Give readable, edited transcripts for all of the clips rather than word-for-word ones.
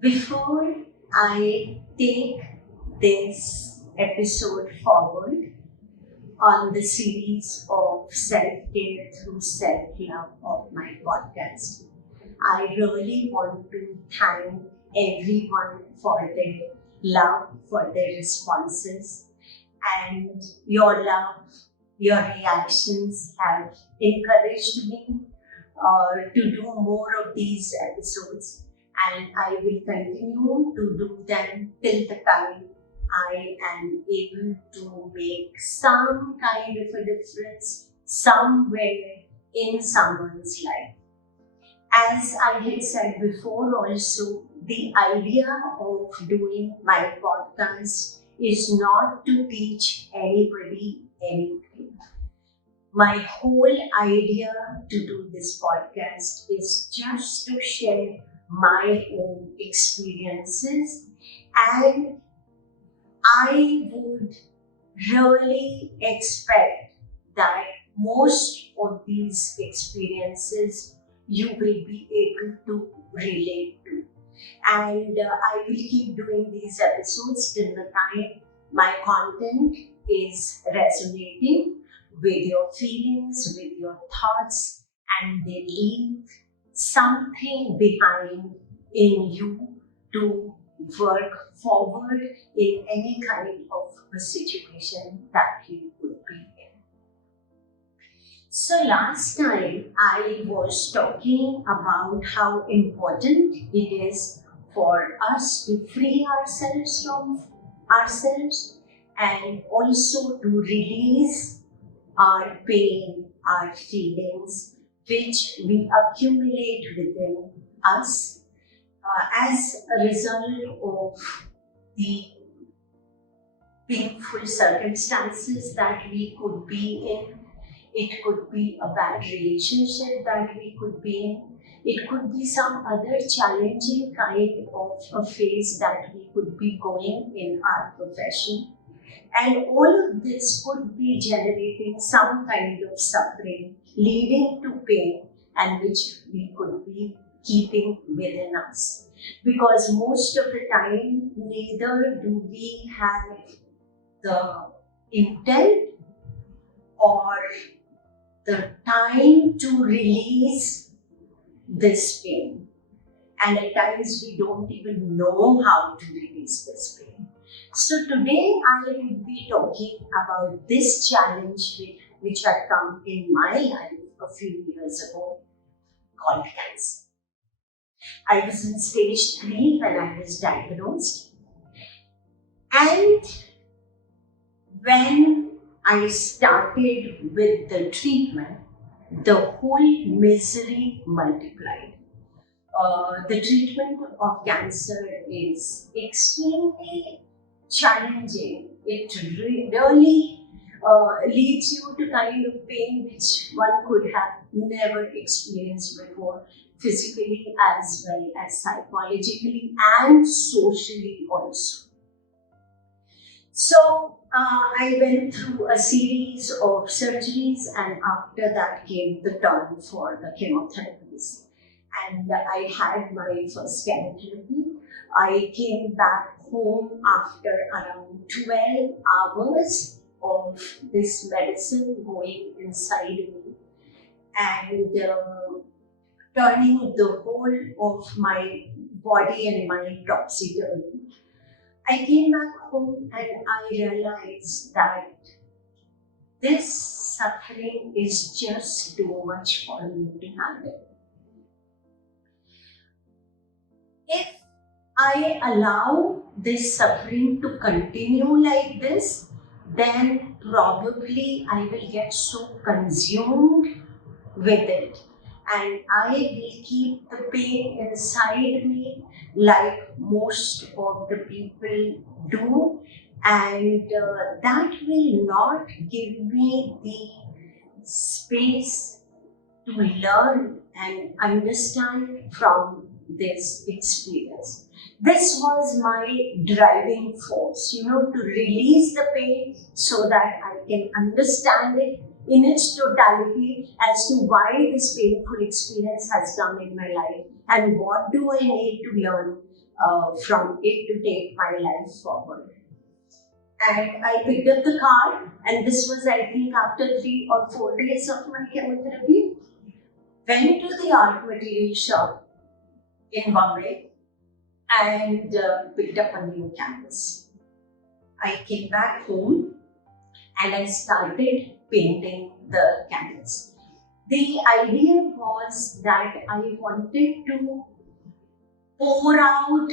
Before I take this episode forward on the series of self-care through self-love of my podcast, I really want to thank everyone for their love, for their responses, and your love, your reactions have encouraged me to do more of these episodes, and I will continue to do them till the time I am able to make some kind of a difference somewhere in someone's life. As I had said before, also, the idea of doing my podcast is not to teach anybody anything. My whole idea to do this podcast is just to share my own experiences, and I would really expect that most of these experiences you will be able to relate to. And I will keep doing these episodes till the time my content is resonating with your feelings, with your thoughts, and they leave something behind in you to work forward in any kind of a situation that you could be in. So last time I was talking about how important it is for us to free ourselves from ourselves and also to release our pain, our feelings, which we accumulate within us as a result of the painful circumstances that we could be in. It could be a bad relationship that we could be in. It could be some other challenging kind of a phase that we could be going in our profession. And all of this could be generating some kind of suffering, leading to pain, and which we could be keeping within us. Because most of the time, neither do we have the intent or the time to release this pain. And at times we don't even know how to release this pain. So today I will be talking about this challenge which had come in my life a few years ago, called cancer. I was in stage 3 when I was diagnosed, and when I started with the treatment, the whole misery multiplied. The treatment of cancer is extremely challenging. It really leads you to kind of pain which one could have never experienced before, physically as well as psychologically and socially also. So I went through a series of surgeries, and after that came the turn for the chemotherapies. And I had my first chemotherapy. I came back home after around 12 hours of this medicine going inside me and turning the whole of my body and mind topsy-turvy. I came back home and I realized that this suffering is just too much for me to handle. If I allow this suffering to continue like this, then probably I will get so consumed with it, and I will keep the pain inside me like most of the people do, and that will not give me the space to learn and understand from this experience. This was my driving force, to release the pain so that I can understand it in its totality as to why this painful experience has come in my life and what do I need to learn from it to take my life forward. And I picked up the card, and this was, I think, after 3 or 4 days of my chemotherapy. Went to the art material shop in Bombay and picked up a new canvas. I came back home and I started painting the canvas. The idea was that I wanted to pour out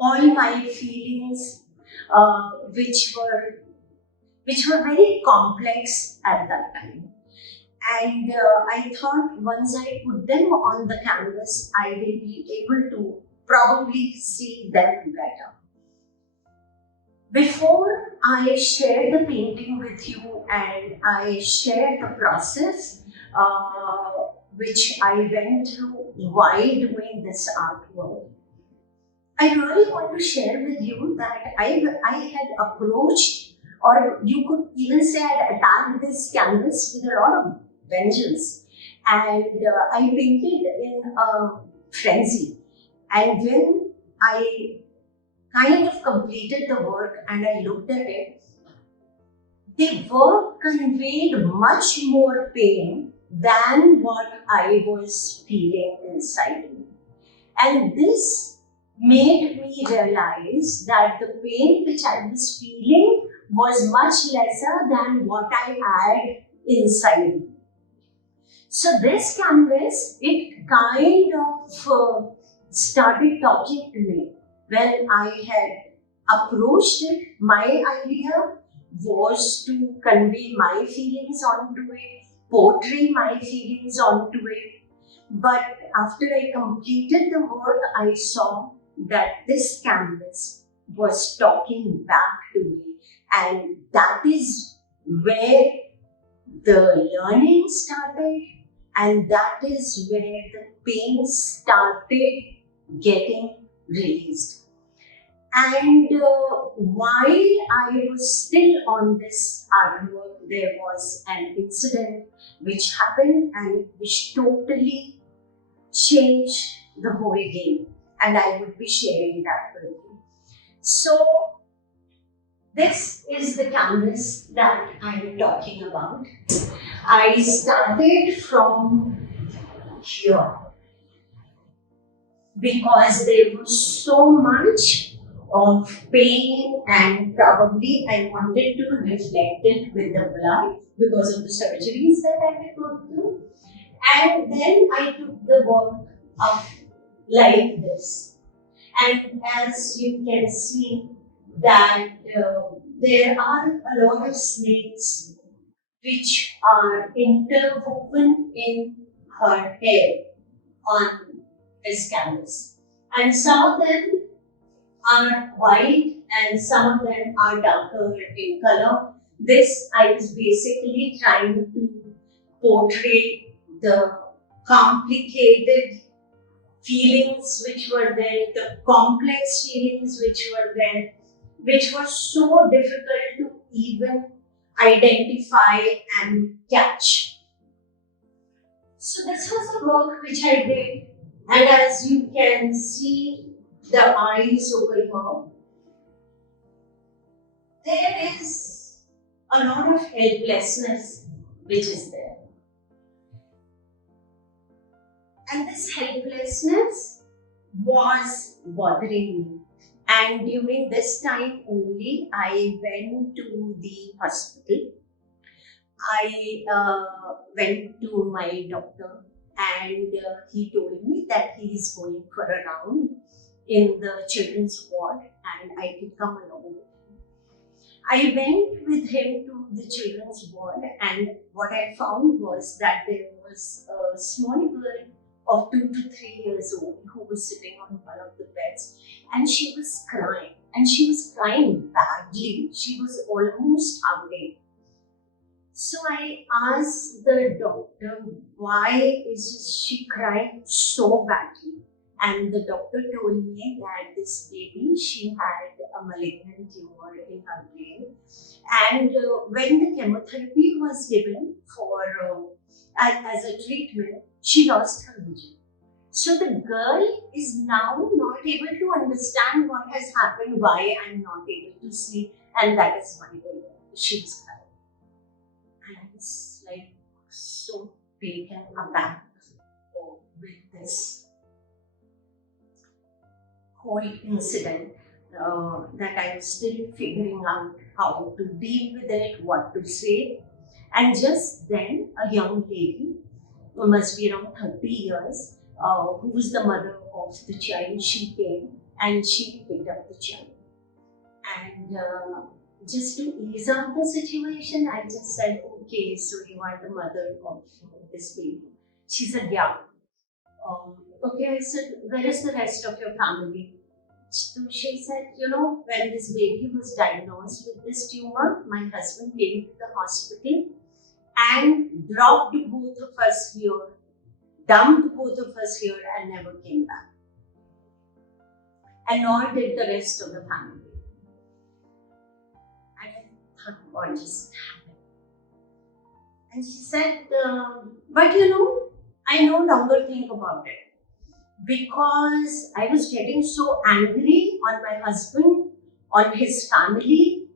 all my feelings, which were very complex at that time. And I thought once I put them on the canvas, I will be able to probably see them better. Before I share the painting with you and I share the process which I went through while doing this artwork, I really want to share with you that I had approached, or you could even say I had attacked this canvas with a lot of vengeance, and I painted in a frenzy. And when I kind of completed the work and I looked at it, the work conveyed much more pain than what I was feeling inside me. And this made me realize that the pain which I was feeling was much lesser than what I had inside me. So this canvas, it kind of started talking to me. When I had approached it, my idea was to convey my feelings onto it, portray my feelings onto it. But after I completed the work, I saw that this canvas was talking back to me. And that is where the learning started, and that is where the pain started getting released. And while I was still on this artwork, there was an incident which happened and which totally changed the whole game. And I would be sharing that with you. So, this is the canvas that I'm talking about. I started from here because there was so much of pain, and probably I wanted to reflect it with the blood because of the surgeries that I had gone through. And then I took the work up like this. And as you can see that there are a lot of snakes which are interwoven in her hair on this canvas. And some of them are white and some of them are darker in color. This I was basically trying to portray the complicated feelings which were there, the complex feelings which were there, which were so difficult to even identify and catch. So this was the work which I did, and as you can see the eyes over here, there is a lot of helplessness which is there. And this helplessness was bothering me. And during this time only, I went to the hospital. I went to my doctor, and he told me that he is going for a round in the children's ward and I could come along. I went with him to the children's ward, and what I found was that there was a small girl of 2 to 3 years old who was sitting on one of the beds, and she was crying, and she was crying badly. She was almost howling. So I asked the doctor, why is she crying so badly? And the doctor told me that this baby, she had a malignant tumor in her brain. And when the chemotherapy was given for as a treatment, she lost her vision. So the girl is now not able to understand what has happened, why I'm not able to see, and that is why she was crying. And I was like so taken aback with this whole incident, that I was still figuring out how to deal with it, what to say. And just then, a young lady, who must be around 30 years, who was the mother of the child, she came and she picked up the child. And just to ease up the situation, I just said, okay, so you are the mother of this baby. She said, yeah. Okay, I said, where is the rest of your family? So she said, when this baby was diagnosed with this tumor, my husband came to the hospital and dropped both of us here, dumped both of us here, and never came back. And nor did the rest of the family. And I thought, what just happened? And she said, but I no longer think about it, because I was getting so angry on my husband, on his family,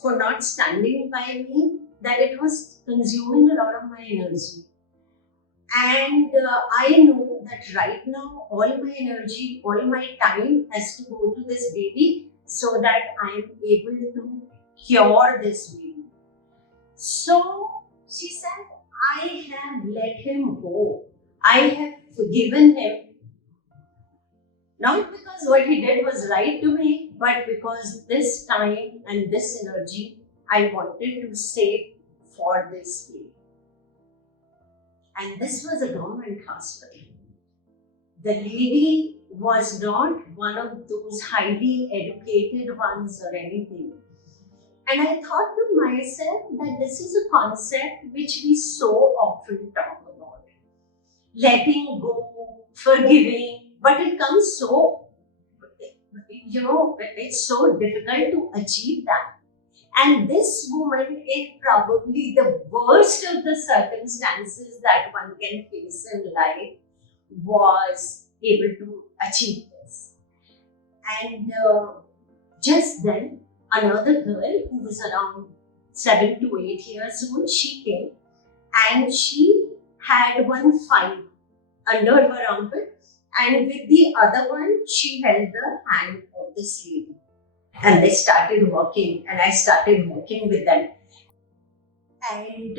for not standing by me, that it was consuming a lot of my energy. And I know that right now, all my energy, all my time has to go to this baby so that I am able to cure this baby. So she said, I have let him go. I have forgiven him. Not because what he did was right to me, but because this time and this energy I wanted to save for this baby. And this was a government hospital. The lady was not one of those highly educated ones or anything. And I thought to myself that this is a concept which we so often talk about. Letting go, forgiving, but it comes so, it's so difficult to achieve that. And this woman, in probably the worst of the circumstances that one can face in life, was able to achieve this. And just then, another girl who was around 7 to 8 years old, she came and she had one file under her armpit, and with the other one, she held the hand of this lady. And they started working, and I started working with them. And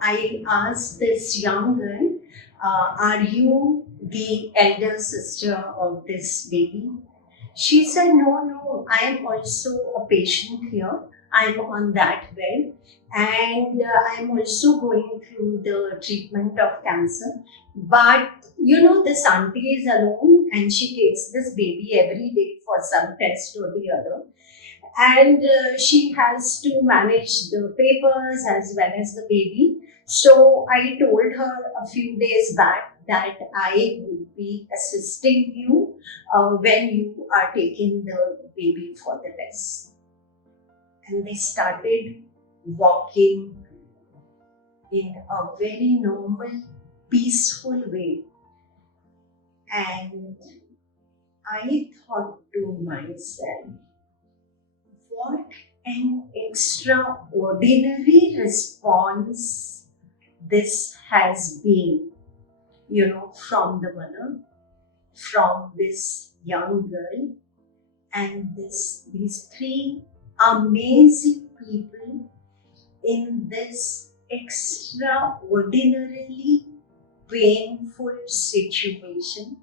I asked this young girl, are you the elder sister of this baby? She said, no, I am also a patient here. I'm on that bed, and I'm also going through the treatment of cancer. But this auntie is alone, and she takes this baby every day for some test or the other. And she has to manage the papers as well as the baby. So I told her a few days back that I would be assisting you when you are taking the baby for the test. And they started walking in a very normal, peaceful way. And I thought to myself, what an extraordinary response this has been, from the mother, from this young girl, and these three amazing people in this extraordinarily painful situation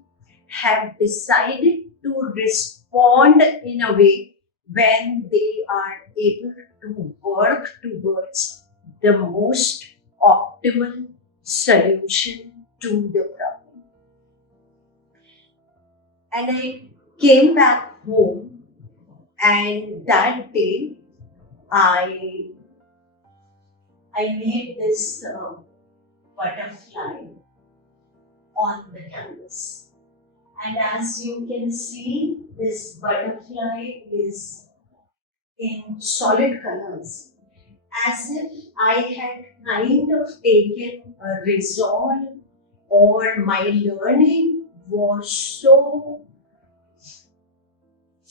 have decided to respond in a way when they are able to work towards the most optimal solution to the problem. And I came back home, and that day I made this butterfly on the canvas. And as you can see, this butterfly is in solid colors, as if I had kind of taken a resolve or my learning was so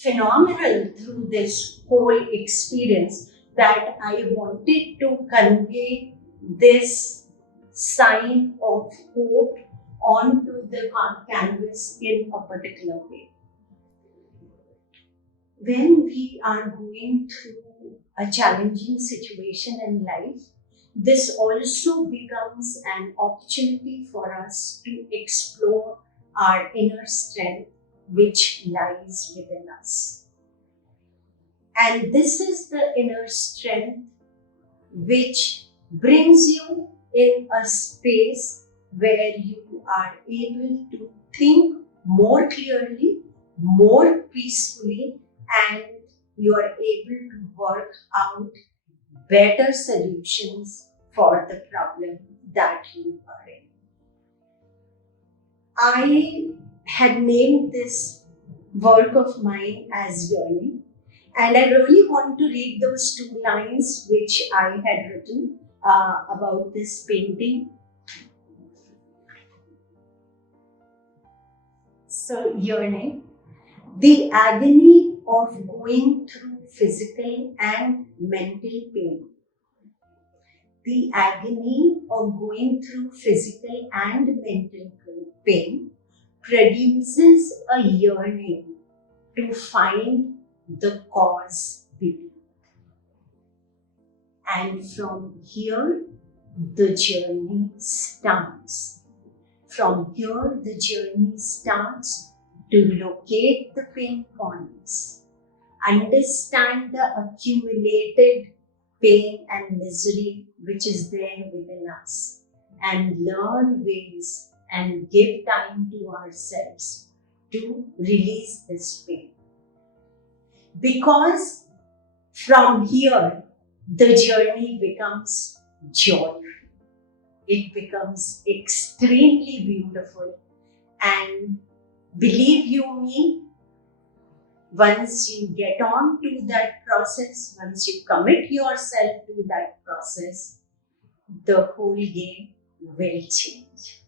phenomenal through this whole experience that I wanted to convey this sign of hope onto the canvas in a particular way. When we are going through a challenging situation in life, this also becomes an opportunity for us to explore our inner strength which lies within us. And this is the inner strength which brings you in a space where you are able to think more clearly, more peacefully, and you are able to work out better solutions for the problem that you are in. I had named this work of mine as Yearning, and I really want to read those 2 lines which I had written about this painting. So, yearning, the agony of going through physical and mental pain. The agony of going through physical and mental pain produces a yearning to find the cause beneath. And from here, the journey starts. From here, the journey starts to locate the pain points, understand the accumulated pain and misery which is there within us, and learn ways and give time to ourselves to release this pain. Because from here, the journey becomes joy. It becomes extremely beautiful, and believe you me, once you get on to that process, once you commit yourself to that process, the whole game will change.